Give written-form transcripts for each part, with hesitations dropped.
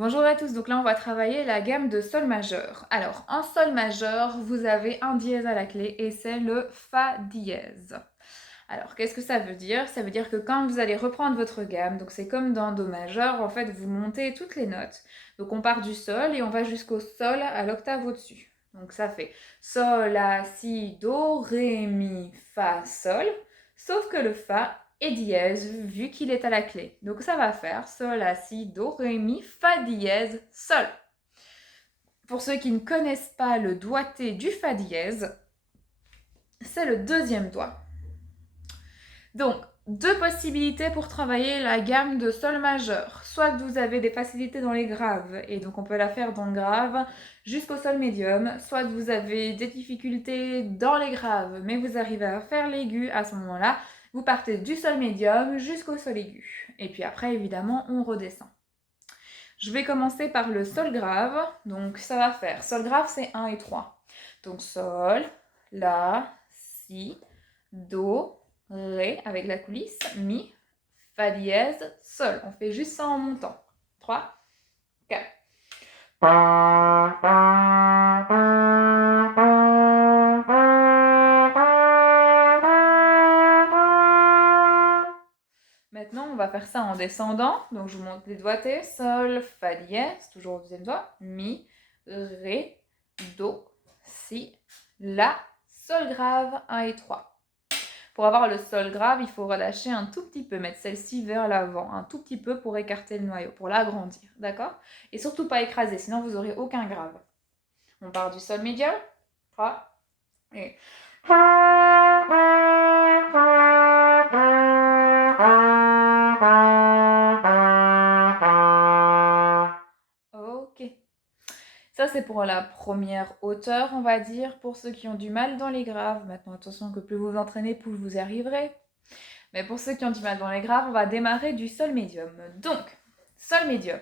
Bonjour à tous, donc là on va travailler la gamme de sol majeur. Alors en sol majeur, vous avez un dièse à la clé et c'est le fa dièse. Alors qu'est-ce que ça veut dire? Ça veut dire que quand vous allez reprendre votre gamme, donc c'est comme dans do majeur, en fait vous montez toutes les notes. Donc on part du sol et on va jusqu'au sol à l'octave au-dessus. Donc ça fait sol, la, si, do, ré, mi, fa, sol. Sauf que le fa est dièse vu qu'il est à la clé. Donc ça va faire sol, la, si, do, ré, mi, fa dièse, sol. Pour ceux qui ne connaissent pas le doigté du fa dièse, c'est le deuxième doigt. Donc, deux possibilités pour travailler la gamme de sol majeur. Soit que vous avez des facilités dans les graves, et donc on peut la faire dans le grave jusqu'au sol médium, soit que vous avez des difficultés dans les graves, mais vous arrivez à faire l'aigu à ce moment-là, vous partez du sol médium jusqu'au sol aigu. Et puis après, évidemment, on redescend. Je vais commencer par le sol grave, donc ça va faire, sol grave c'est 1 et 3. Donc sol, la, si, do, ré avec la coulisse, mi, fa dièse, sol. On fait juste ça en montant. 3, 4. Maintenant, on va faire ça en descendant. Donc, je vous montre les doigtés. Sol, fa dièse, toujours au deuxième doigt. Mi, ré, do, si, la, sol grave 1 et 3. Pour avoir le sol grave, il faut relâcher un tout petit peu, mettre celle-ci vers l'avant, un tout petit peu pour écarter le noyau, pour l'agrandir, d'accord? Et surtout pas écraser, sinon vous n'aurez aucun grave. On part du sol médial, 3, et... Ok. Ça, c'est pour la première hauteur, on va dire, pour ceux qui ont du mal dans les graves. Maintenant, attention que plus vous vous entraînez, plus vous y arriverez. Mais pour ceux qui ont du mal dans les graves, on va démarrer du sol médium. Donc, sol médium.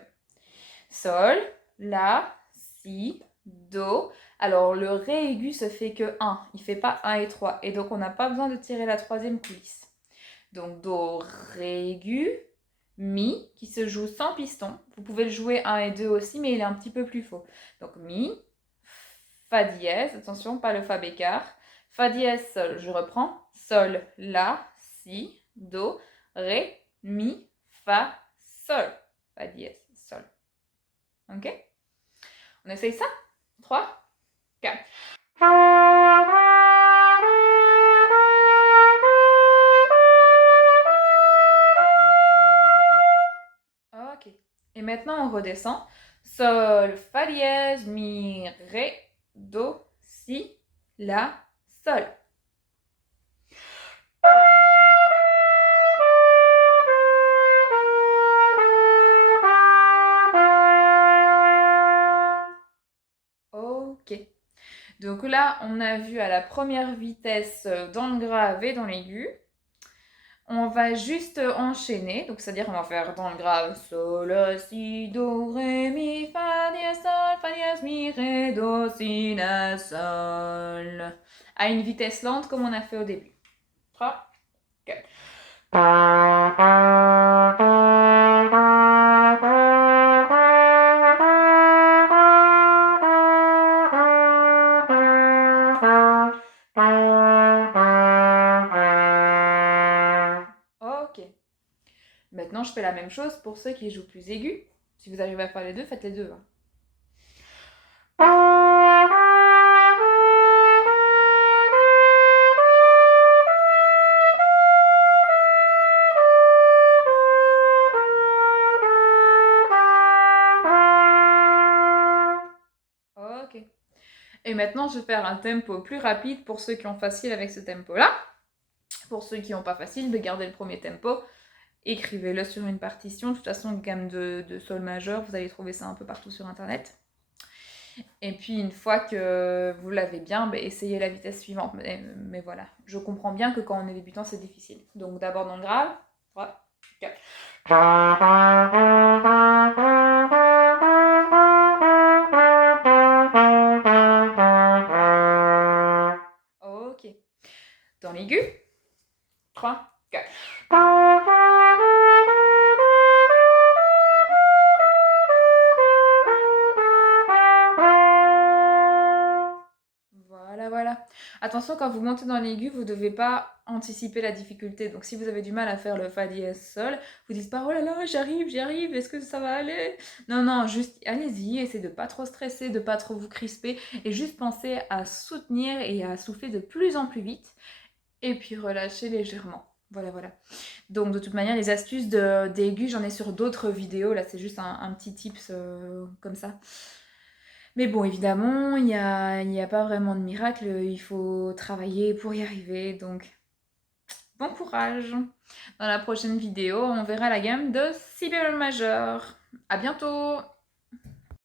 Sol, la, si, do. Alors, le ré aigu se fait que 1. Il ne fait pas 1 et 3. Et donc, on n'a pas besoin de tirer la troisième coulisse. Donc, do, ré aigu, mi, qui se joue sans piston. Vous pouvez le jouer 1 et 2 aussi, mais il est un petit peu plus faux. Donc, mi, fa dièse, attention, pas le fa bécard. Fa dièse, sol, je reprends. Sol, la, si, do, ré, mi, fa, sol. Fa dièse, sol. Ok? On essaye ça? 3, 4. Ok. Et maintenant, on redescend. Sol, fa dièse, mi, ré, do, si, la, sol. Ok. Donc là, on a vu à la première vitesse dans le grave et dans l'aigu. On va juste enchaîner, donc c'est-à-dire on va faire dans le grave sol, si, do, ré, mi, fa, dièse, mi, ré, do, si, la, sol. À une vitesse lente comme on a fait au début. 3, 4. Ok. Maintenant, je fais la même chose pour ceux qui jouent plus aigus. Si vous arrivez à faire les deux, faites les deux. Hein. Ok. Et maintenant, je vais faire un tempo plus rapide pour ceux qui ont facile avec ce tempo-là. Pour ceux qui n'ont pas facile, de garder le premier tempo. Écrivez-le sur une partition. De toute façon, gamme de sol majeur, vous allez trouver ça un peu partout sur Internet. Et puis, une fois que vous l'avez bien, bah, essayez la vitesse suivante. Mais voilà, je comprends bien que quand on est débutant, c'est difficile. Donc, d'abord dans le grave. 3, 4. Ok. Dans l'aigu. 3, 4. Attention, quand vous montez dans l'aigu, vous ne devez pas anticiper la difficulté. Donc si vous avez du mal à faire le fa dièse sol, vous dites pas oh là là, j'y arrive, est-ce que ça va aller? Non, non, juste allez-y, essayez de pas trop stresser, de pas trop vous crisper et juste pensez à soutenir et à souffler de plus en plus vite et puis relâcher légèrement. Voilà, voilà. Donc de toute manière, les astuces d'aigu, j'en ai sur d'autres vidéos. Là, c'est juste un petit tips comme ça. Mais bon, évidemment, il y a pas vraiment de miracle, il faut travailler pour y arriver, donc bon courage! Dans la prochaine vidéo, on verra la gamme de si bémol majeur. À bientôt!